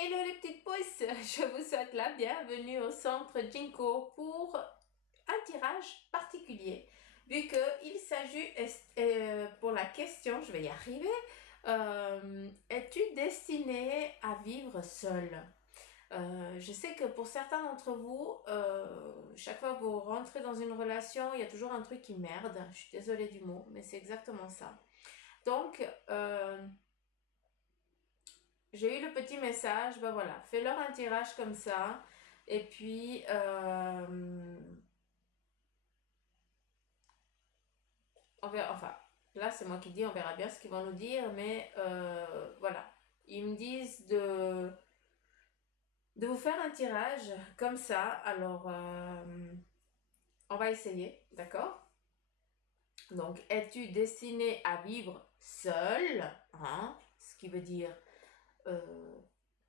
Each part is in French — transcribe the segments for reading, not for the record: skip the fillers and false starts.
Hello les petites pousses, je vous souhaite la bienvenue au centre Jinko pour un tirage particulier. Vu qu'il s'agit pour la question, je vais y arriver, es-tu destiné à vivre seul? Je sais que pour certains d'entre vous, chaque fois que vous rentrez dans une relation, il y a toujours un truc qui merde. Je suis désolée du mot, mais c'est exactement ça. Donc, j'ai eu le petit message, ben voilà, fais-leur un tirage comme ça. Et puis, on verra, enfin, là c'est moi qui dis, on verra bien ce qu'ils vont nous dire, mais voilà. Ils me disent de vous faire un tirage comme ça. Alors, on va essayer, d'accord? Donc, es-tu destiné à vivre seul, hein? Ce qui veut dire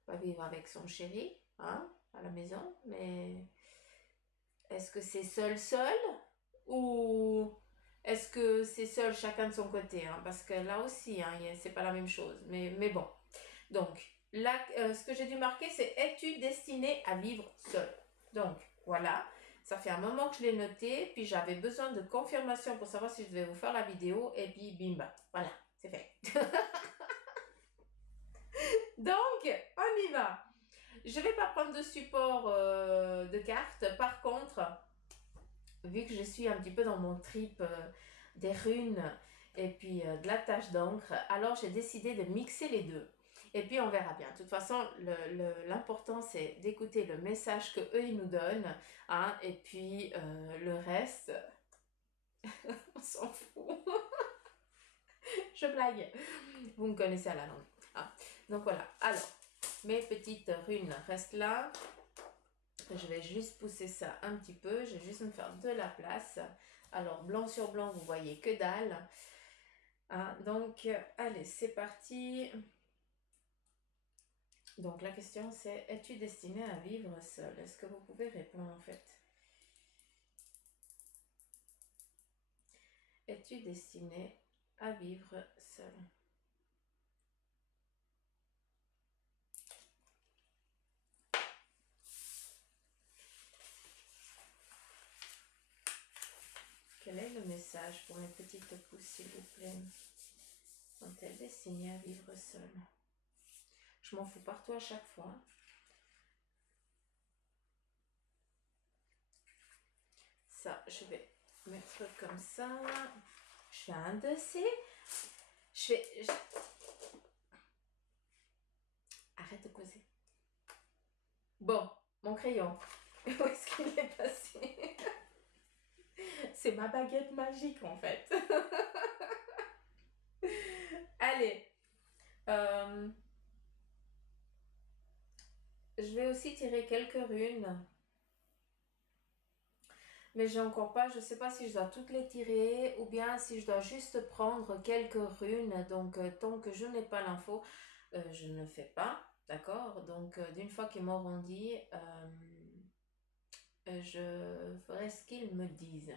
pas vivre avec son chéri, hein, à la maison, mais est-ce que c'est seul ou est-ce que c'est seul chacun de son côté, hein? Parce que là aussi, hein, c'est pas la même chose. Mais bon. Donc, là, ce que j'ai dû marquer, c'est es-tu destiné à vivre seul? Donc, voilà. Ça fait un moment que je l'ai noté, puis j'avais besoin de confirmation pour savoir si je devais vous faire la vidéo, et puis bim, voilà, c'est fait. Donc, on y va. Je vais pas prendre de support de cartes. Par contre, vu que je suis un petit peu dans mon trip des runes et puis de la tache d'encre, alors j'ai décidé de mixer les deux. Et puis on verra bien. De toute façon, l'important c'est d'écouter le message que eux ils nous donnent, hein, et puis le reste, on s'en fout. Je blague. Vous me connaissez à la langue. Ah. Donc voilà. Alors, mes petites runes restent là. Je vais juste pousser ça un petit peu. Je vais juste me faire de la place. Alors, blanc sur blanc, vous voyez que dalle. Ah, donc, allez, c'est parti. Donc, la question c'est, es-tu destiné à vivre seul? Est-ce que vous pouvez répondre en fait? Es-tu destiné à vivre seul? Quel est le message pour mes petites pousses, s'il vous plaît? Sont-elles destinées à vivre seule? Je m'en fous partout à chaque fois. Ça, je vais mettre comme ça. Je fais un dossier. Arrête de causer. Bon, mon crayon. Où est-ce qu'il est passé? C'est ma baguette magique en fait. Allez. Je vais aussi tirer quelques runes. Mais j'ai encore pas, je sais pas si je dois toutes les tirer ou bien si je dois juste prendre quelques runes. Donc tant que je n'ai pas l'info, je ne fais pas. D'accord? Donc d'une fois qu'ils m'auront dit, je ferai ce qu'ils me disent.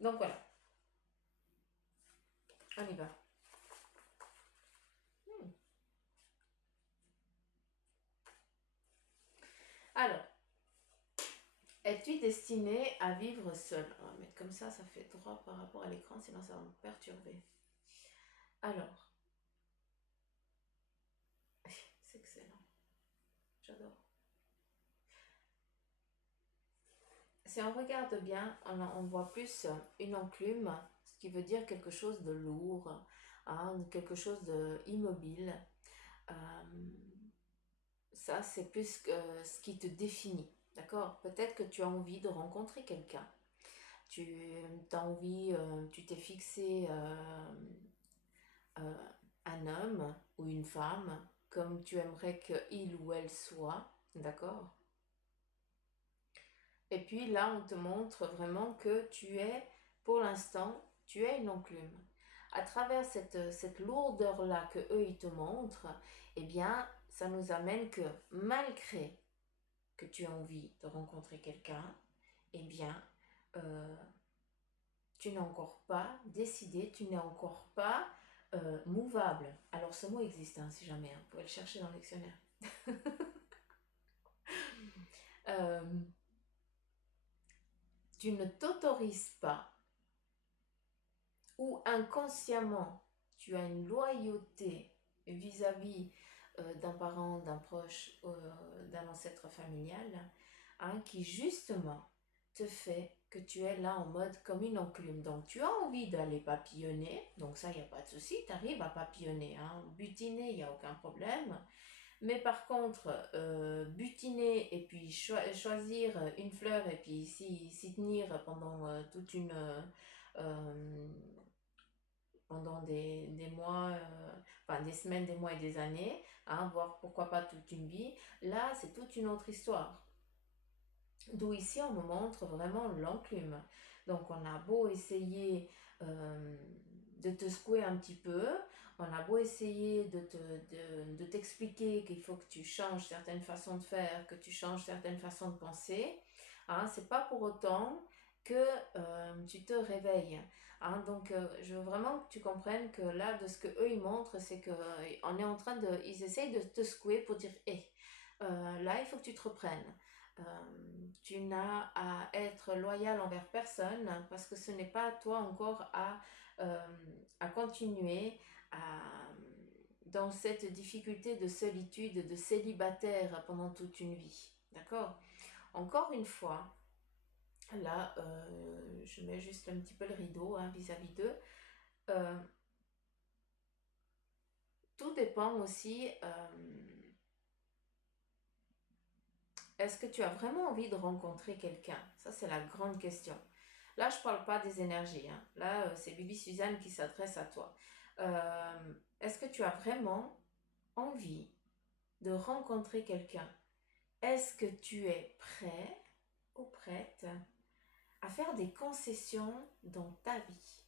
Donc voilà. On y va. Alors, es-tu destiné à vivre seul? On va mettre comme ça fait droit par rapport à l'écran, sinon ça va me perturber. Alors, c'est excellent. J'adore. Si on regarde bien, on voit plus une enclume, ce qui veut dire quelque chose de lourd, hein, quelque chose d'immobile. Ça, c'est plus ce qui te définit. D'accord? Peut-être que tu as envie de rencontrer quelqu'un. Tu as envie, tu t'es fixé un homme ou une femme comme tu aimerais qu'il ou elle soit. D'accord? Et puis là, on te montre vraiment que tu es, pour l'instant, tu es une enclume. À travers cette lourdeur-là que eux, ils te montrent, eh bien, ça nous amène que malgré que tu as envie de rencontrer quelqu'un, eh bien, tu n'es encore pas décidé, tu n'es encore pas mouvable. Alors, ce mot existe, hein, si jamais, hein, vous pouvez le chercher dans le dictionnaire. Euh, tu ne t'autorises pas ou inconsciemment tu as une loyauté vis-à-vis d'un parent, d'un proche, d'un ancêtre familial, hein, qui justement te fait que tu es là en mode comme une enclume. Donc tu as envie d'aller papillonner, donc ça, il n'y a pas de souci, tu arrives à papillonner, hein. Butiner, il n'y a aucun problème. Mais par contre, butiner et puis choisir une fleur et puis s'y tenir pendant toute une... euh, pendant des mois, enfin des semaines, des mois et des années, hein, voire pourquoi pas toute une vie, là c'est toute une autre histoire. D'où ici on me montre vraiment l'enclume. Donc on a beau essayer de te secouer un petit peu, on a beau essayer de t'expliquer qu'il faut que tu changes certaines façons de faire, que tu changes certaines façons de penser, hein, c'est pas pour autant que tu te réveilles. Hein. Donc je veux vraiment que tu comprennes que là, de ce que eux ils montrent, c'est que on est en train de, ils essayent de te secouer pour dire, hé, là il faut que tu te reprennes. Euh, tu n'as à être loyal envers personne parce que ce n'est pas à toi encore à continuer à, dans cette difficulté de solitude, de célibataire pendant toute une vie. D'accord? Encore une fois, là, je mets juste un petit peu le rideau hein, vis-à-vis d'eux. Euh, Tout dépend aussi. Est-ce que tu as vraiment envie de rencontrer quelqu'un? Ça, c'est la grande question. Là, je ne parle pas des énergies. Hein. Là, c'est Bibi Suzanne qui s'adresse à toi. Est-ce que tu as vraiment envie de rencontrer quelqu'un? Est-ce que tu es prêt ou prête à faire des concessions dans ta vie?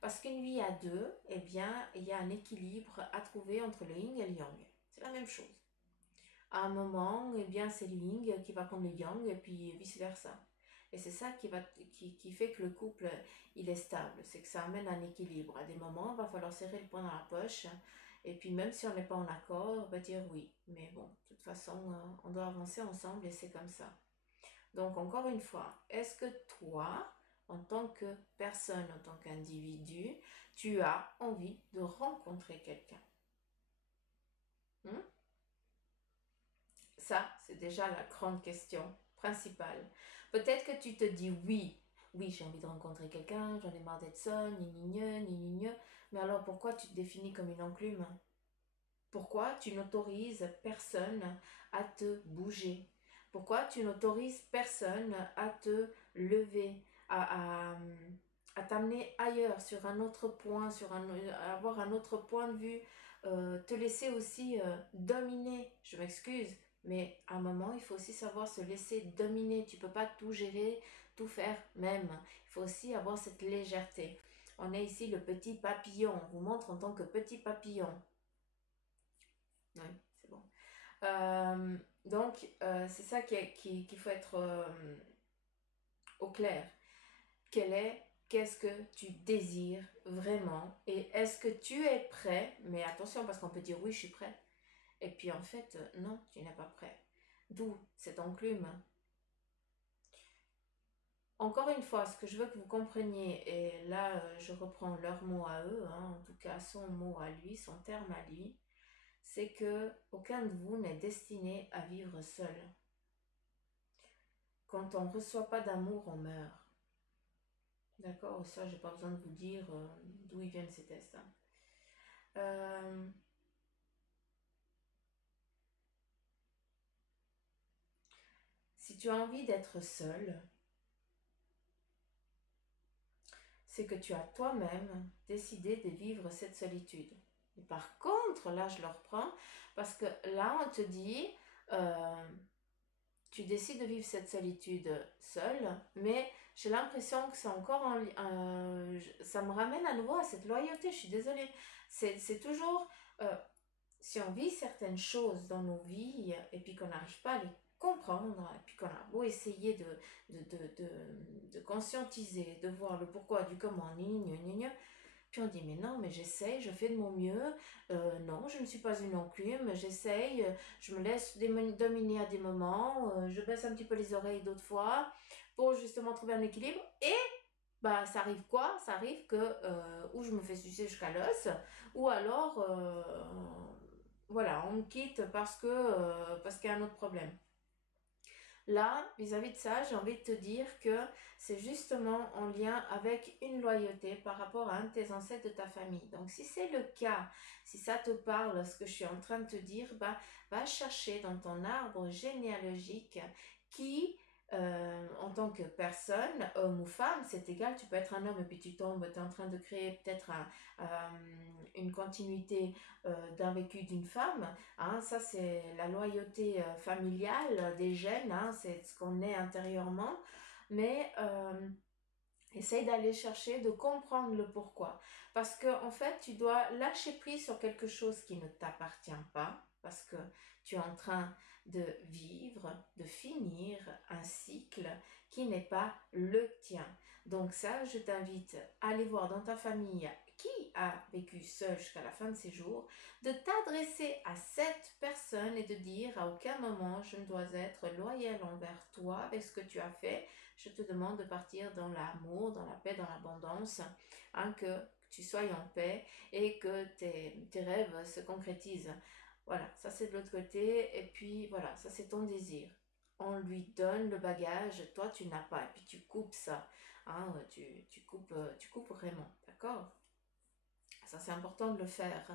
Parce qu'une vie à deux, eh bien, il y a un équilibre à trouver entre le yin et le yang. C'est la même chose. À un moment, eh bien, c'est le yin qui va prendre le yang et puis vice-versa. Et c'est ça qui fait que le couple, il est stable. C'est que ça amène un équilibre. À des moments, il va falloir serrer le poing dans la poche. Et puis même si on n'est pas en accord, on va dire oui. Mais bon, de toute façon, on doit avancer ensemble et c'est comme ça. Donc encore une fois, est-ce que toi, en tant que personne, en tant qu'individu, tu as envie de rencontrer quelqu'un? Hmm. Ça, c'est déjà la grande question principale. Peut-être que tu te dis oui, oui, j'ai envie de rencontrer quelqu'un, j'en ai marre d'être seule, ni. Mais alors pourquoi tu te définis comme une enclume? Pourquoi tu n'autorises personne à te bouger? Pourquoi tu n'autorises personne à te lever, à t'amener ailleurs, sur un autre point, à avoir un autre point de vue, te laisser aussi dominer? Je m'excuse, mais à un moment, il faut aussi savoir se laisser dominer. Tu peux pas tout gérer, tout faire même. Il faut aussi avoir cette légèreté. On est ici le petit papillon. On vous montre en tant que petit papillon. Oui, c'est bon. Donc, c'est ça qu'il faut être au clair. Qu'est-ce que tu désires vraiment? Et est-ce que tu es prêt? Mais attention, parce qu'on peut dire oui, je suis prêt. Et puis en fait, non, tu n'es pas prêt. D'où cette enclume. Encore une fois, ce que je veux que vous compreniez, et là je reprends leur mot à eux, hein, en tout cas son mot à lui, son terme à lui, c'est que aucun de vous n'est destiné à vivre seul. Quand on ne reçoit pas d'amour, on meurt. D'accord? Ça, j'ai pas besoin de vous dire d'où ils viennent ces tests. Hein. Euh, si tu as envie d'être seul, c'est que tu as toi-même décidé de vivre cette solitude. Et par contre, là, je le reprends, parce que là, on te dit, euh, tu décides de vivre cette solitude seule, mais j'ai l'impression que c'est encore ça me ramène à nouveau à cette loyauté, je suis désolée. C'est toujours, euh, si on vit certaines choses dans nos vies et puis qu'on n'arrive pas à les comprendre, et puis qu'on a beau essayer de conscientiser, de voir le pourquoi du comment, Puis on dit, mais non, mais j'essaye, je fais de mon mieux. Non, je ne suis pas une enclume, j'essaye, je me laisse dominer à des moments, je baisse un petit peu les oreilles d'autres fois pour justement trouver un équilibre. Et bah, ça arrive quoi? Ça arrive que ou je me fais sucer jusqu'à l'os, ou alors, voilà, on me quitte parce qu'il y a un autre problème. Là, vis-à-vis de ça, j'ai envie de te dire que c'est justement en lien avec une loyauté par rapport à un de tes ancêtres de ta famille. Donc, si c'est le cas, si ça te parle, ce que je suis en train de te dire, bah, va chercher dans ton arbre généalogique qui, en tant que personne, homme ou femme, c'est égal, tu peux être un homme et puis tu tombes, tu es en train de créer peut-être une continuité d'un vécu d'une femme. Hein, ça, c'est la loyauté familiale des gènes, hein, c'est ce qu'on est intérieurement. Mais essaye d'aller chercher, de comprendre le pourquoi. Parce que, en fait, tu dois lâcher prise sur quelque chose qui ne t'appartient pas. Parce que tu es en train de vivre, de finir un cycle qui n'est pas le tien. Donc ça, je t'invite à aller voir dans ta famille qui a vécu seul jusqu'à la fin de ses jours, de t'adresser à cette personne et de dire à aucun moment je ne dois être loyal envers toi avec ce que tu as fait. Je te demande de partir dans l'amour, dans la paix, dans l'abondance, hein, que tu sois en paix et que tes rêves se concrétisent. Voilà, ça c'est de l'autre côté. Et puis voilà, ça c'est ton désir. On lui donne le bagage, toi tu n'as pas. Et puis tu coupes ça. Hein, tu coupes vraiment. D'accord? Ça c'est important de le faire.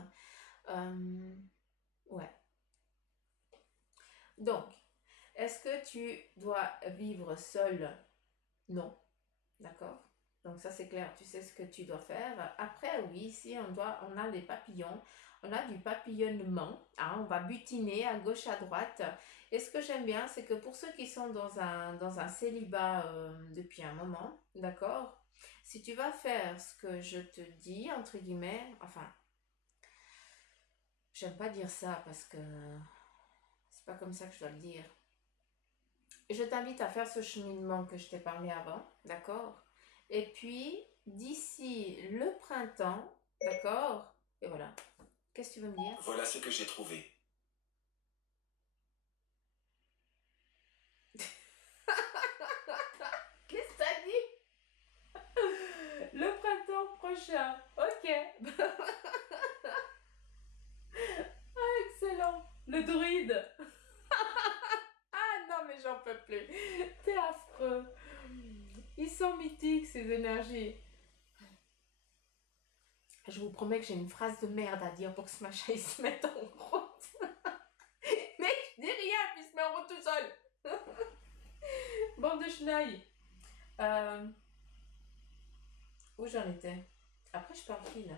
Ouais. Donc, est-ce que tu dois vivre seul? Non. D'accord? Donc ça c'est clair, tu sais ce que tu dois faire. Après, oui, si on a les papillons, on a du papillonnement, hein, on va butiner à gauche, à droite. Et ce que j'aime bien, c'est que pour ceux qui sont dans un célibat depuis un moment, d'accord? Si tu vas faire ce que je te dis, entre guillemets, enfin, j'aime pas dire ça parce que c'est pas comme ça que je dois le dire. Je t'invite à faire ce cheminement que je t'ai parlé avant, d'accord? Et puis, d'ici le printemps, d'accord? Et voilà. Qu'est-ce que tu veux me dire? Voilà ce que j'ai trouvé. Qu'est-ce que t'as dit? Le printemps prochain. Ok. Excellent. Le druide. Ah non, mais j'en peux plus. T'es affreux. Ils sont mythiques, ces énergies. Je vous promets que j'ai une phrase de merde à dire pour que ce machin il se mette en route. Mais je dis rien, puis il se met en route tout seul. Bande de chenilles. Où j'en étais? Après, je parle qui là?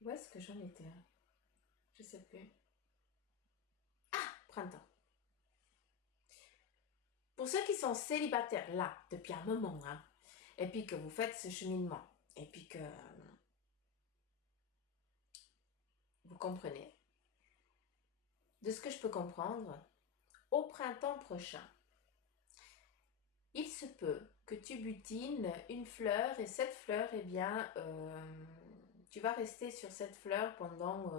Où est-ce que j'en étais? Je sais plus. Printemps. Pour ceux qui sont célibataires là, depuis un moment, hein, et puis que vous faites ce cheminement, et puis que vous comprenez, de ce que je peux comprendre, au printemps prochain, il se peut que tu butines une fleur et cette fleur, eh bien, tu vas rester sur cette fleur pendant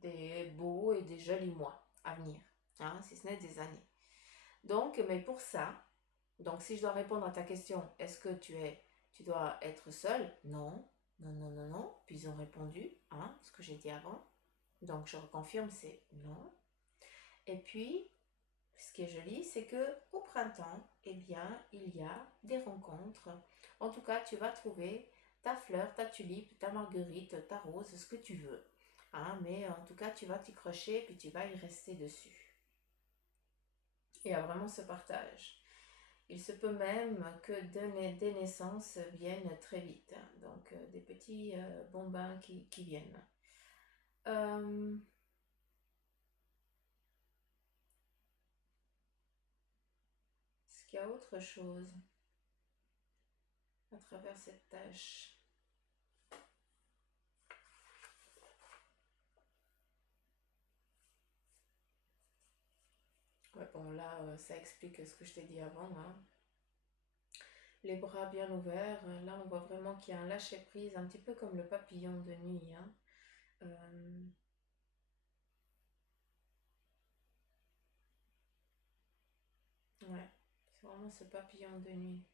des beaux et des jolis mois à venir, hein, si ce n'est des années. Donc, mais pour ça, donc si je dois répondre à ta question, est-ce que tu dois être seul? Non, non, non, non, non. Puis ils ont répondu, hein, ce que j'ai dit avant. Donc je reconfirme, c'est non. Et puis, ce qui est joli, c'est que au printemps, eh bien, il y a des rencontres. En tout cas, tu vas trouver ta fleur, ta tulipe, ta marguerite, ta rose, ce que tu veux. Hein, mais en tout cas, tu vas t'y crocher, puis tu vas y rester dessus. Il y a vraiment ce partage. Il se peut même que des naissances viennent très vite. Donc, des petits bambins qui viennent. Euh, Est-ce qu'il y a autre chose à travers cette tâche? Ouais, bon, là, ça explique ce que je t'ai dit avant. Hein. les bras bien ouverts. Là, on voit vraiment qu'il y a un lâcher-prise, un petit peu comme le papillon de nuit, hein. Euh, ouais, c'est vraiment ce papillon de nuit.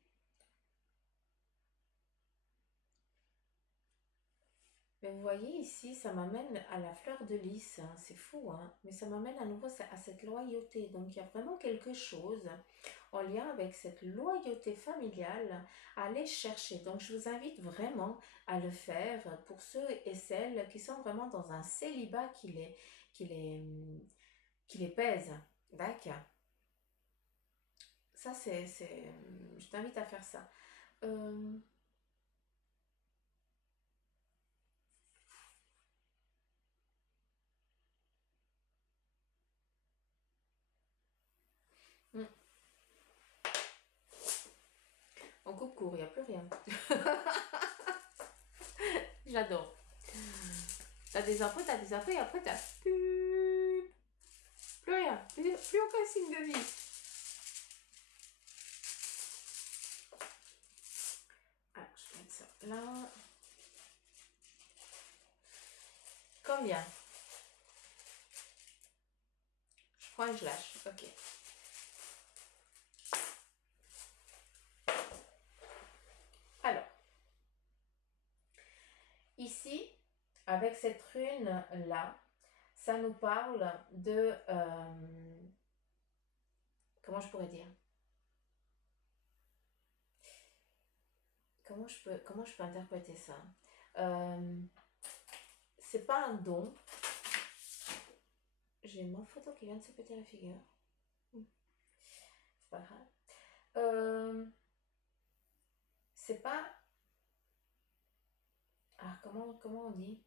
Mais vous voyez ici, ça m'amène à la fleur de lys, hein. C'est fou, hein, mais ça m'amène à nouveau à cette loyauté. Donc il y a vraiment quelque chose en lien avec cette loyauté familiale à aller chercher. Donc je vous invite vraiment à le faire pour ceux et celles qui sont vraiment dans un célibat qui les, qui les pèse. D'accord. Ça, je t'invite à faire ça. Euh, hmm, on coupe court, il n'y a plus rien. J'adore. T'as des infos et après t'as plus rien, plus aucun signe de vie. Alors, je vais mettre ça là. Combien? Je prends et je lâche. Ok. Alors, ici, avec cette rune là, ça nous parle de comment je pourrais dire? Comment je peux interpréter ça? Euh, c'est pas un don. J'ai ma photo qui vient de se péter la figure. C'est pas grave. C'est pas. Ah, comment on dit?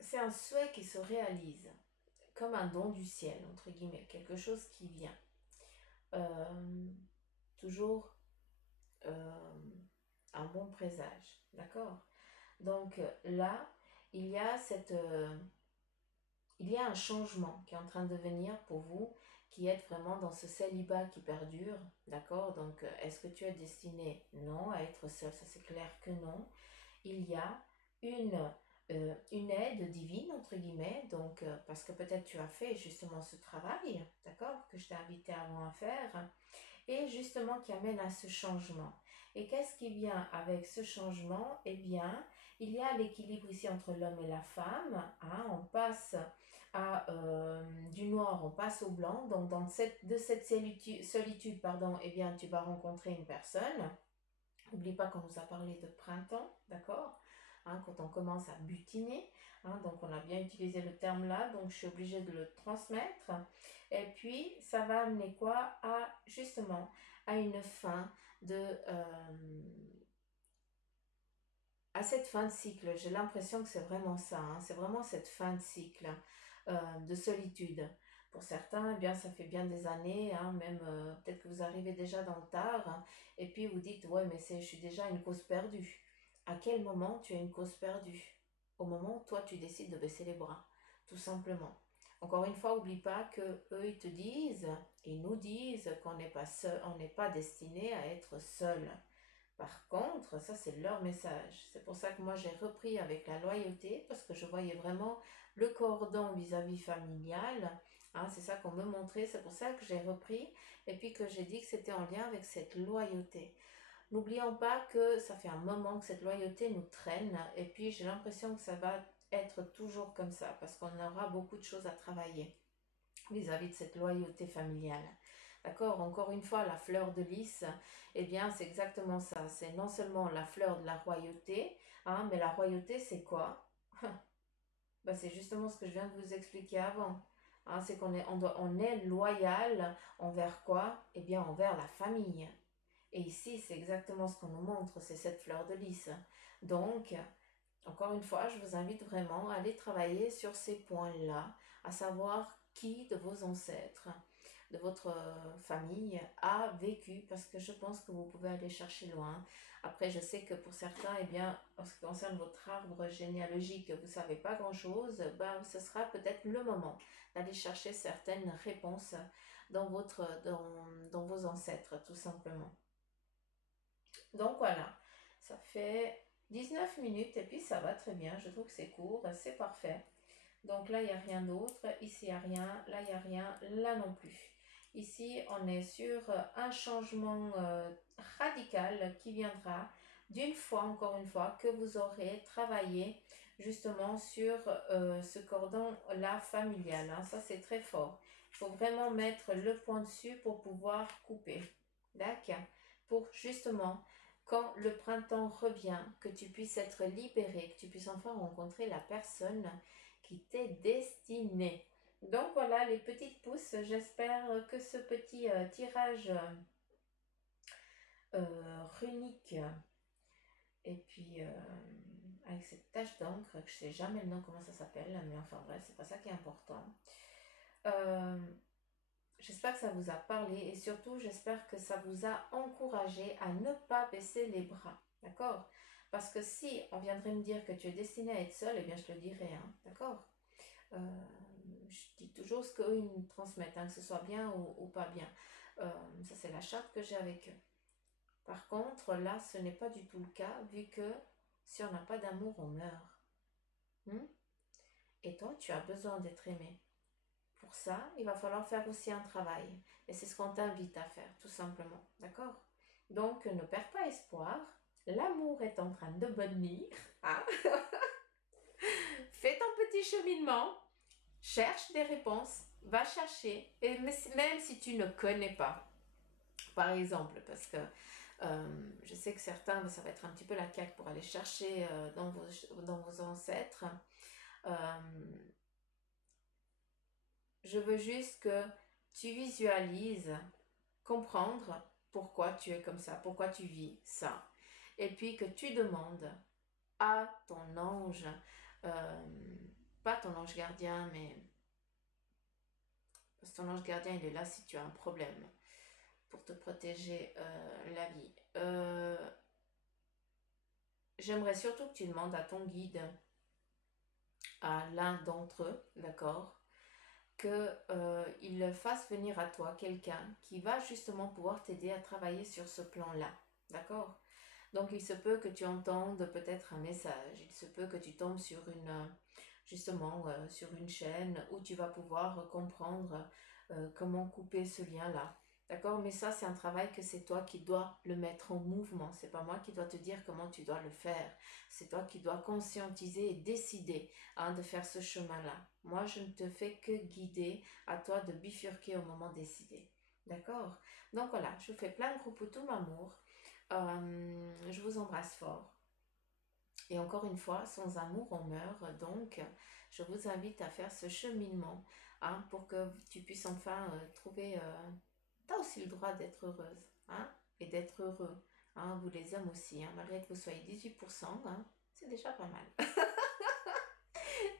C'est un souhait qui se réalise, comme un don du ciel, entre guillemets, quelque chose qui vient. Euh, toujours euh, un bon présage, d'accord? Donc là, il y a il y a un changement qui est en train de venir pour vous, qui êtes vraiment dans ce célibat qui perdure, d'accord? Donc, est-ce que tu es destiné, non, à être seul? Ça, c'est clair que non. Il y a une, une aide divine, entre guillemets, donc, parce que peut-être tu as fait justement ce travail, d'accord, que je t'ai invité avant à faire, et justement qui amène à ce changement. Et qu'est-ce qui vient avec ce changement? Eh bien, il y a l'équilibre ici entre l'homme et la femme, hein. On passe du noir, on passe au blanc, donc de cette solitude, pardon, eh bien, tu vas rencontrer une personne. N'oublie pas qu'on nous a parlé de printemps, d'accord, hein, quand on commence à butiner, hein, donc on a bien utilisé le terme là, donc je suis obligée de le transmettre. Et puis, ça va amener quoi? À, justement, à une fin à cette fin de cycle. J'ai l'impression que c'est vraiment ça, hein, c'est vraiment cette fin de cycle de solitude. Pour certains, eh bien, ça fait bien des années, hein, même peut-être que vous arrivez déjà dans le tard, hein, et puis vous dites, ouais, mais je suis déjà une cause perdue. À quel moment tu as une cause perdue? Au moment où toi tu décides de baisser les bras, tout simplement. Encore une fois, oublie pas que eux ils te disent, ils nous disent qu'on n'est pas seul, on n'est pas destiné à être seul. Par contre, ça c'est leur message. C'est pour ça que moi j'ai repris avec la loyauté parce que je voyais vraiment le cordon vis-à-vis familial. Hein, c'est ça qu'on me montrait. C'est pour ça que j'ai repris et puis que j'ai dit que c'était en lien avec cette loyauté. N'oublions pas que ça fait un moment que cette loyauté nous traîne et puis j'ai l'impression que ça va être toujours comme ça parce qu'on aura beaucoup de choses à travailler vis-à-vis de cette loyauté familiale. D'accord? Encore une fois, la fleur de lys, eh bien, c'est exactement ça. C'est non seulement la fleur de la royauté, hein, mais la royauté, c'est quoi? Ben, c'est justement ce que je viens de vous expliquer avant. Hein, c'est on est loyal envers quoi? Eh bien, envers la famille. Et ici, c'est exactement ce qu'on nous montre, c'est cette fleur de lys. Donc, encore une fois, je vous invite vraiment à aller travailler sur ces points-là, à savoir qui de vos ancêtres de votre famille a vécu, parce que je pense que vous pouvez aller chercher loin. Après, je sais que pour certains, eh bien, en ce qui concerne votre arbre généalogique, vous ne savez pas grand-chose, ben, ce sera peut-être le moment d'aller chercher certaines réponses dans vos ancêtres, tout simplement. Donc voilà, ça fait 19 minutes et puis ça va très bien. Je trouve que c'est court, c'est parfait. Donc là, il n'y a rien d'autre. Ici, il n'y a rien. Là, il n'y a rien. Là non plus. Ici, on est sur un changement radical qui viendra d'une fois, encore une fois, que vous aurez travaillé justement sur ce cordon-là familial. Hein. Ça, c'est très fort. Il faut vraiment mettre le point dessus pour pouvoir couper. D'accord? Pour justement, quand le printemps revient, que tu puisses être libéré, que tu puisses enfin rencontrer la personne qui t'est destiné. Donc voilà les petites pousses, j'espère que ce petit tirage runique et puis avec cette tache d'encre, que je sais jamais le nom comment ça s'appelle, mais enfin bref, c'est pas ça qui est important. Euh, j'espère que ça vous a parlé et surtout j'espère que ça vous a encouragé à ne pas baisser les bras, d'accord? Parce que si on viendrait me dire que tu es destiné à être seul, eh bien je le dirais, hein, d'accord? Euh, je dis toujours ce qu'eux ils me transmettent, hein, que ce soit bien ou pas bien. Ça, c'est la charte que j'ai avec eux. Par contre, là, ce n'est pas du tout le cas, vu que si on n'a pas d'amour, on meurt. Hmm. Et toi, tu as besoin d'être aimé. Pour ça, il va falloir faire aussi un travail. Et c'est ce qu'on t'invite à faire, tout simplement. D'accord? Donc, ne perds pas espoir. L'amour est en train de venir. Hein. Fais ton petit cheminement. Cherche des réponses, va chercher, et même si tu ne connais pas, par exemple, parce que je sais que certains, ça va être un petit peu la caque pour aller chercher dans vos ancêtres. Euh, je veux juste que tu visualises, comprendre pourquoi tu es comme ça, pourquoi tu vis ça. Et puis que tu demandes à ton ange, euh, pas ton ange gardien, mais parce que ton ange gardien, il est là si tu as un problème pour te protéger la vie. J'aimerais surtout que tu demandes à ton guide, à l'un d'entre eux, d'accord, qu'il fasse venir à toi quelqu'un qui va justement pouvoir t'aider à travailler sur ce plan-là, d'accord? Donc il se peut que tu entendes peut-être un message, il se peut que tu tombes sur justement sur une chaîne où tu vas pouvoir comprendre comment couper ce lien-là. D'accord? Mais ça, c'est un travail que c'est toi qui dois le mettre en mouvement. C'est pas moi qui dois te dire comment tu dois le faire. C'est toi qui dois conscientiser et décider hein, de faire ce chemin-là. Moi, je ne te fais que guider, à toi de bifurquer au moment décidé. D'accord? Donc voilà, je vous fais plein de gros poutous, amour. Je vous embrasse fort. Et encore une fois, sans amour, on meurt. Donc, je vous invite à faire ce cheminement hein, pour que tu puisses enfin trouver... tu as aussi le droit d'être heureuse hein, et d'être heureux. Hein, vous les hommes aussi, hein, malgré que vous soyez 18%, hein, c'est déjà pas mal.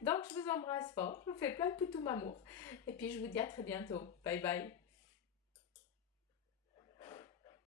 Donc, je vous embrasse fort. Je vous fais plein de poutous, amour. Et puis, je vous dis à très bientôt. Bye bye.